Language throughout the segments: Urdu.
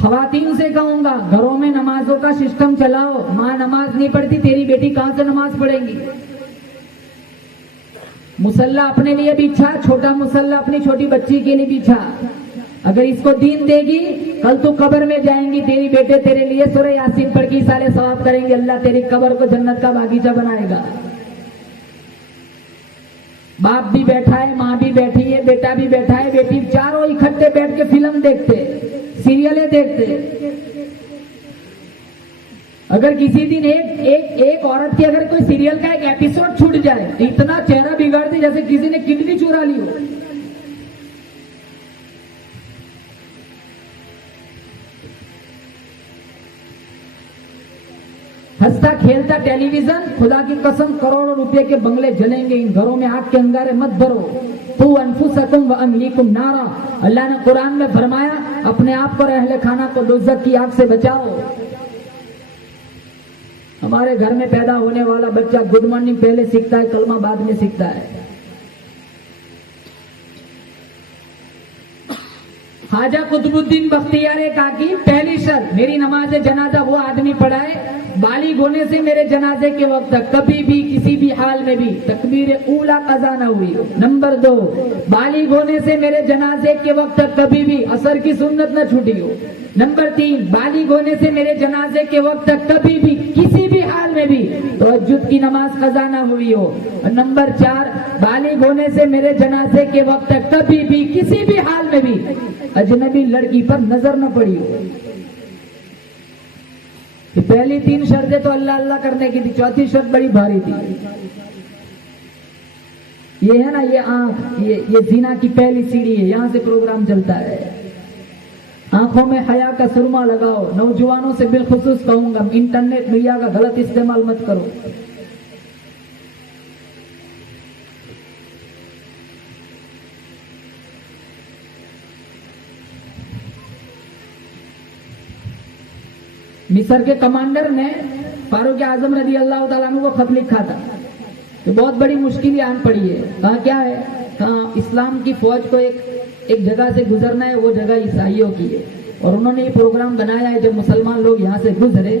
خواتین سے کہوں گا گھروں میں نمازوں کا سسٹم چلاؤ. ماں نماز نہیں پڑھتی, تیری بیٹی کہاں سے نماز پڑھیں گی؟ مصلی اپنے لیے بچھا, چھوٹا مصلی اپنی چھوٹی بچی کے لیے بچھا. اگر اس کو دین دے گی, کل تو قبر میں جائیں گی, تیری بیٹے تیرے لیے سورہ یاسین پڑھ کے سارے ثواب کریں گے, اللہ تیری قبر کو جنت کا باغیچہ بنائے گا. باپ بھی بیٹھا ہے, ماں بھی بیٹھی ہے, بیٹا بھی بیٹھا ہے, بیٹی, چاروں اکٹھے بیٹھ کے فلم دیکھتے, سیریلیں دیکھتے. اگر کسی دن ایک عورت کی اگر کوئی سیریل کا ایک ایپیسوڈ چھوٹ جائے تو اتنا چہرہ بگڑتی جیسے کسی نے کڈنی چورا لی ہو. ہنستا کھیلتا ٹیلی ویژن, خدا کی قسم کروڑوں روپے کے بنگلے جلیں گے. ان گھروں میں آگ کے انگارے مت بھرو. تو انفسکم واہلیکم نارا, اللہ نے قرآن میں فرمایا اپنے آپ کو اور اہل خانہ کو دوزخ کی آگ سے بچاؤ. ہمارے گھر میں پیدا ہونے والا بچہ گڈ مارننگ پہلے سیکھتا ہے, کلمہ بعد میں سیکھتا ہے. خواجہ قطب الدین بختیار کاکی پہلی شرط میری نماز جنازہ وہ آدمی پڑھائے بالغ ہونے سے میرے جنازے کے وقت تک کبھی بھی کسی بھی حال میں بھی تکبیر اولا قضا نہ ہوئی ہو. نمبر 2, بالغ ہونے سے میرے جنازے کے وقت تک کبھی بھی عصر کی سنت نہ چھوٹی ہو. نمبر 3, بالغ ہونے سے میرے جنازے کے وقت تک کبھی بھی کسی بھی حال میں بھی تہجد کی نماز قضا نہ ہوئی ہو. اور نمبر 4, بالغ ہونے سے میرے جنازے کے وقت تک کبھی بھی کسی بھی حال میں بھی اجنبی لڑکی پر نظر نہ پڑی ہو. پہلی 3 شرطیں تو اللہ اللہ کرنے کی تھی, چوتھی شرط بڑی بھاری تھی. یہ ہے نا, یہ آنکھ, یہ زنا کی پہلی سیڑھی ہے, یہاں سے پروگرام چلتا ہے. آنکھوں میں حیا کا سرما لگاؤ. نوجوانوں سے بالخصوص کہوں گا انٹرنیٹ میڈیا کا غلط استعمال مت کرو. مصر کے کمانڈر نے فاروق اعظم رضی اللہ تعالیٰ عنہ کو خط لکھا تھا. تو بہت بڑی مشکل آن پڑی ہے. کہا کیا ہے, کہا اسلام کی فوج کو ایک جگہ سے گزرنا ہے, وہ جگہ عیسائیوں کی ہے. اور انہوں نے یہ پروگرام بنایا ہے, جب مسلمان لوگ یہاں سے گزرے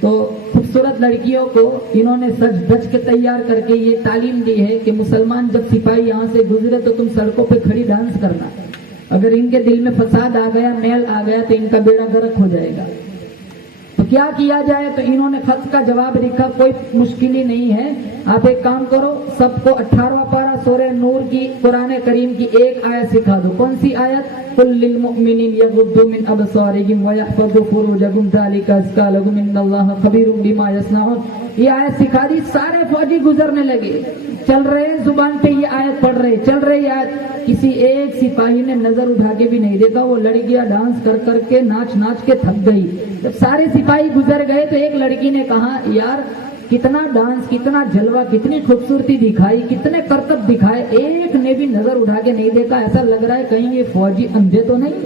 تو خوبصورت لڑکیوں کو انہوں نے سج دج کے تیار کر کے یہ تعلیم دی ہے کہ مسلمان جب سپاہی یہاں سے گزرے تو تم سڑکوں پہ کھڑی ڈانس کرنا. اگر ان کے دل میں فساد آ گیا, میل آ گیا تو ان کا بیڑا غرق ہو جائے گا. تو کیا کیا جائے, تو انہوں نے خط کا جواب لکھا, کوئی مشکل ہی نہیں ہے, آپ ایک کام کرو, سب کو 18واں پارہ سورہ نور کی قرآن کریم کی ایک آیت سکھا دو. کون سی آیت؟ قل للمؤمنین یغضوا من ابصارہم ویحفظوا فروجہم ذلک ازکی لہم ان اللہ خبیر بما یصنعون. یہ آیت سکھا دی, سارے فوجی گزرنے لگے, چل رہے زبان پہ یہ آیت پڑھ رہے, چل رہے یہ آیت. کسی ایک سپاہی نے نظر اٹھا کے بھی نہیں دیکھا, وہ لڑکیاں ڈانس کر کر کے ناچ ناچ کے تھک گئی. جب سارے سپاہی گزر گئے تو ایک لڑکی نے کہا, یار کتنا ڈانس, کتنا جلوہ, کتنی خوبصورتی دکھائی, کتنے کرتب دکھائے, ایک نے بھی نظر اٹھا کے نہیں دیکھا. ایسا لگ رہا ہے کہیں یہ فوجی اندھے تو نہیں.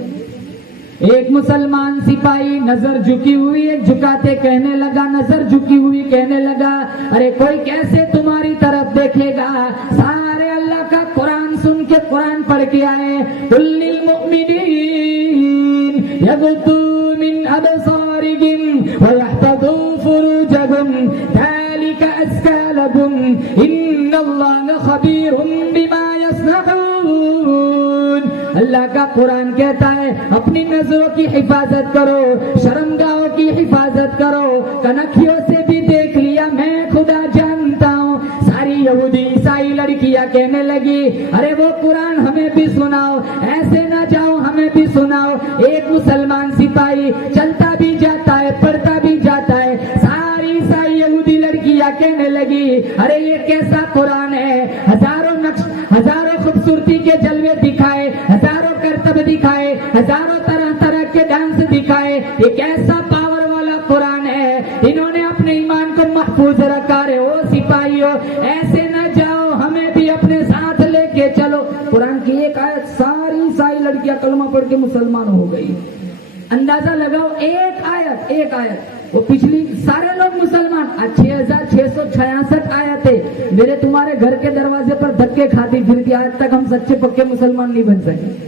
ایک مسلمان سپاہی نظر جھکی ہوئی, ایک جھکاتے کہنے لگا, نظر جھکی ہوئی کہنے لگا, ارے کوئی کیسے تمہاری طرف دیکھے گا. سارے اللہ کا قرآن سن کے قرآن پڑھ کے آئے, قل للمؤمنین یغضوا من ابصارہم ویحفظوا فروجہم ذلک ازکی لہم ان اللہ خبیر بما یصنعون. اللہ کا قرآن کہتا ہے اپنی نظروں کی حفاظت کرو, شرمگاہوں کی حفاظت کرو, کنکھیوں سے بھی دیکھ لیا, میں خدا جانتا ہوں. ساری یہودی عیسائی لڑکیاں کہنے لگی, ارے وہ قرآن ہمیں بھی سناؤ, ایسے نہ جاؤ, ہمیں بھی سناؤ. ایک مسلمان سپاہی چلتا بھی جاتا ہے, پڑھتا بھی جاتا ہے. ساری عیسائی یہودی لڑکیاں کہنے لگی, ارے یہ کیسا قرآن ہے, ہزاروں نقش, ہزاروں خوبصورتی کے جلوے دکھائے, ہزاروں کرتب دکھائے, ہزاروں طرح طرح کے ڈانس دکھائے, یہ کیسا پاور والا قرآن ہے. انہوں نے اپنے ایمان کو محفوظ رکھا. رہے او سپاہیوں, ایسے نہ جاؤ, ہمیں بھی اپنے ساتھ لے کے چلو. قرآن کی ایک آیت, ساری لڑکیاں کلمہ پڑھ کے مسلمان ہو گئی. اندازہ لگاؤ, ایک آیت وہ پچھلی سارے لوگ مسلمان. 6666 آیتیں میرے تمہارے گھر کے دروازے پر دھکے کھاتی پھرتی, آج تک ہم سچے پکے مسلمان نہیں بن سکے.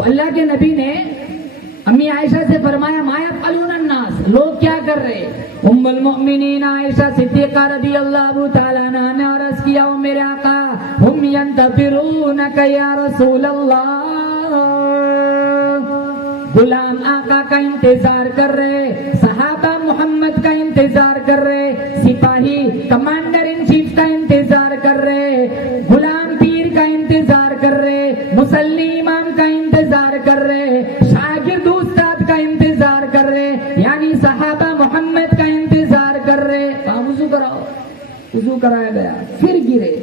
تو اللہ کے نبی نے امی عائشہ سے فرمایا ما یفعلون الناس، لوگ کیا کر رہے؟ ام المؤمنین عائشہ صدیقہ رضی اللہ تعالی عنہا نے عرض کیا او میرے آقا ہم ینتظرونک یا رسول اللہ، غلام آقا کا انتظار کر رہے، صحابہ محمد کا انتظار کر رہے، سپاہی کمانڈر ان چیف کا انتظار کر رہے، غلام پیر کا انتظار کر رہے، مصلی امام کا انتظار کر رہے، شاگرد استاد کا انتظار کر رہے، یعنی صحابہ محمد کا انتظار کر رہے۔ وضو کراؤ، وضو کرایا گیا، پھر گرے،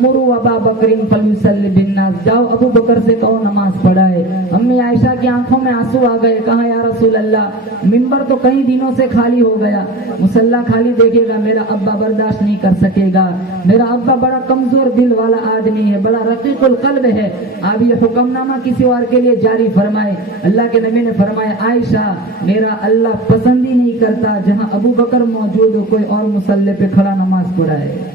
مرو ابا بکر فلیصلی بالناس، جاؤ ابو بکر سے کہو نماز پڑھائے۔ امی عائشہ کی آنکھوں میں آنسو آ گئے، کہا یا رسول اللہ منبر تو کئی دنوں سے خالی ہو گیا، مصلی خالی دیکھے گا میرا ابا برداشت نہیں کر سکے گا، میرا ابا بڑا کمزور دل والا آدمی ہے، بڑا رقیق القلب ہے، آپ یہ حکم نامہ کسی اور کے لیے جاری فرمائے۔ اللہ کے نبی نے فرمایا عائشہ میرا اللہ پسند ہی نہیں کرتا جہاں ابو بکر موجود ہو کوئی اور مصلی پہ کھڑا نماز پڑھائے۔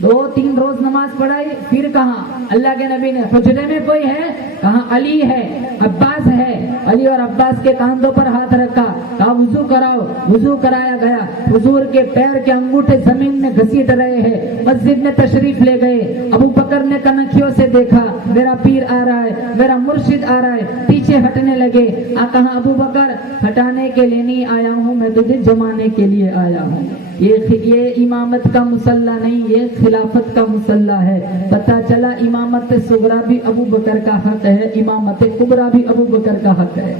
2-3 روز نماز پڑھائی، پھر کہا اللہ کے نبی نے حجرے میں کوئی ہے؟ کہا علی ہے، عباس ہے، علی اور عباس کے کاندھوں پر ہاتھ رکھا، کہا وضو کراؤ، وضو کرایا گیا، حضور کے پیر کے انگوٹھے زمین میں گھسیٹ رہے ہیں، مسجد میں تشریف لے گئے، ابو بکر نے کنکھیوں سے دیکھا میرا پیر آ رہا ہے، میرا مرشد آ رہا ہے، پیچھے ہٹنے لگے، کہا ابو بکر ہٹانے کے لیے نہیں آیا ہوں، میں تجھے جمانے کے لیے آیا ہوں، یہ امامت کا مصلی نہیں، یہ خلافت کا مصلی ہے۔ پتہ چلا امامت صغرا بھی ابو بکر کا حق ہے، امامت کبریٰ بھی ابو بکر کا حق ہے۔